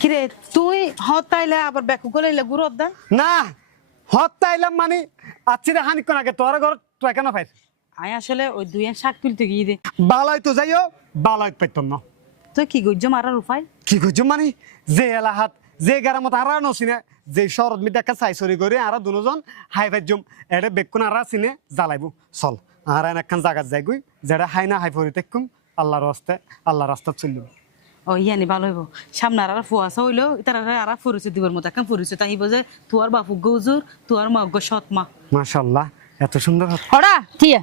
কিরে তুই হত তাইলে আবার করে এলে গুরত দা না হত্যা আইলাম মানে আচ্ছিরে হানি কোন আগে তোর ঘর তুই কেন পাইছ? আই আসলে ওই দুই শাক তুলতে গিয়ে দে। বালাই তো যাইও বালাই পাইতন না। তুই কি গজ্জ মারার উপায়? কি মানে? যে এলাহাত যে গারামত আর নসিনে যে শরৎ মিদ্যা একটা চাইসরি করে আর দুজন হাই ভাজ্যম এটা বেকুন আর চিনে জ্বালাইব। চল আর একখান জাগাত যাই গই যেটা হাই না হাই ফরি তেকুম আল্লাহর রাস্তে আল্লাহর রাস্তা চলব। ও ইয়ানি ভালো হইব। সামনে আর ফুয়াশা হইল তারা আর ফুরিছে দিবার মতো এখন ফুরিছে। তাইব যে তোয়ার বাপু গৌজুর তোয়ার মা গো সৎ মা। মাশাল্লাহ এত সুন্দর। হরা ঠিক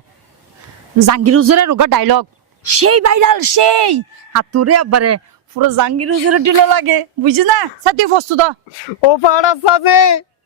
জাঙ্গির হুজুরের রোগা ডায়লগ সেই ভাইরাল সেই! আর তোরে আবারে পুরো জাঙ্গির উজুরে ডিল লাগে বুঝি না? সাথে প্রস্তুত দা ও পাড়া সাজে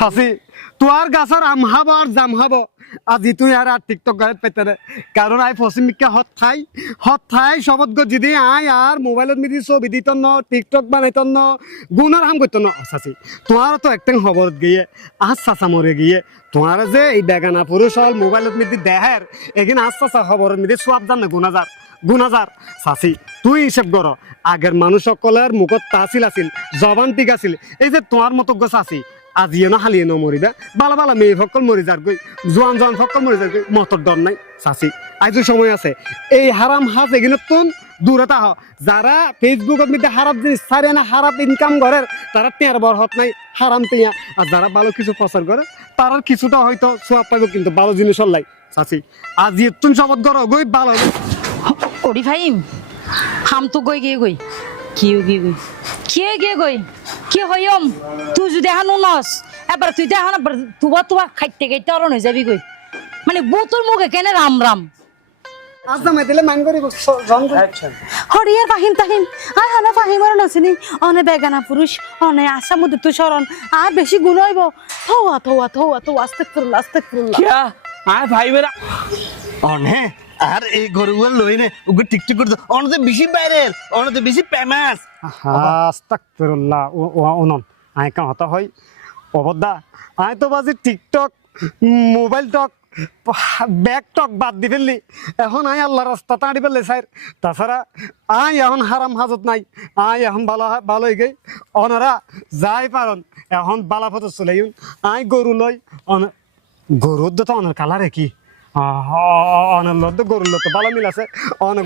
সাসি তোর গাছর আম হাব আর জাম হাব আজি তুই আর আর টিকটক গাড়িত পাইতে রে কারণ আই পশ্চিমিককে হত থাই হত থাই সবত গো যদি আই আর মোবাইলত মিদি ছবি দিত ন টিকটক বানাইত ন গুণার হাম করত ন। সাসি তোমার তো একটাং খবর গিয়ে, আজ চাচা মরে গিয়ে তোমার যে এই বেগানা পুরুষ হল, মোবাইলত মিদি দেহের এগিন আজ চাচা খবর মিদি সব জান গুণাজার গুণাজার সাসি তুই হিসেব কর আগের মানুষ সকলের মুখত তাছিল আছিল, জবান ঠিক আছিল। এই যে তোমার মতো গছ আছি আজিয়ে না হালিয়ে ন মরিবা বালা বালা মেয়ে সকল মরি যার গই জোয়ান জোয়ান সকল মরি যার গই মতর ডর নাই চাচি আইজো সময় আছে এই হারাম হাজ এগিনে তুন দূরে তাহ যারা ফেসবুকত মধ্যে হারাপ জিনিস ছাড়ে না হারাপ ইনকাম করে তারা টেয়ার বর হত নাই হারাম টেয়া আর যারা ভালো কিছু প্রচার করে তারা কিছুটা হয়তো সোয়াব পাইব কিন্তু ভালো জিনিস লাই চাচি আজি তুন সবত গর গই ভালো ওরি ফাইম হাম তো গই গিয়ে গই কি গিয়ে গই কে গিয়ে গই কি হইম তুই যদি হানু নস এবার তুই দেখান এবার তুবা তুবা খাইতে খাইতে অরণ হয়ে যাবি গই মানে বুতুর মুখে কেনে রাম রাম মান হরিয়ার ফাহিম তাহিম আয় হানা ফাহিমার নছিনি অনে বেগানা পুরুষ অনে আশা মধ্যে তুই সরণ আর বেশি গুণ হইব। থৌয়া থৌয়া থৌয়া থৌ আস্তে আয় ভাই বেরা অনে আর এই গরুগুলো লই নে ওকে টিকটিক করে দাও অনতে বেশি ভাইরাল অনতে বেশি ফেমাস আস্তাগফিরুল্লাহ ও অনন আয় কাম হতা হয় অবদ্দা আয় তো বাজি টিকটক মোবাইল টক ব্যাগ টক বাদ দি ফেললি। এখন আয় আল্লাহ রাস্তা তাঁড়ি ফেললে স্যার তাছাড়া আয় এখন হারাম হাজত নাই। আয় এখন ভালো ভালো গে অনারা যাই পারন এখন বালা ফটো চলে আয় গরু লয় অন গরুর তো অনেক কালারে কি? অনার লদ গরুর লদ ভালো মিল আছে। অন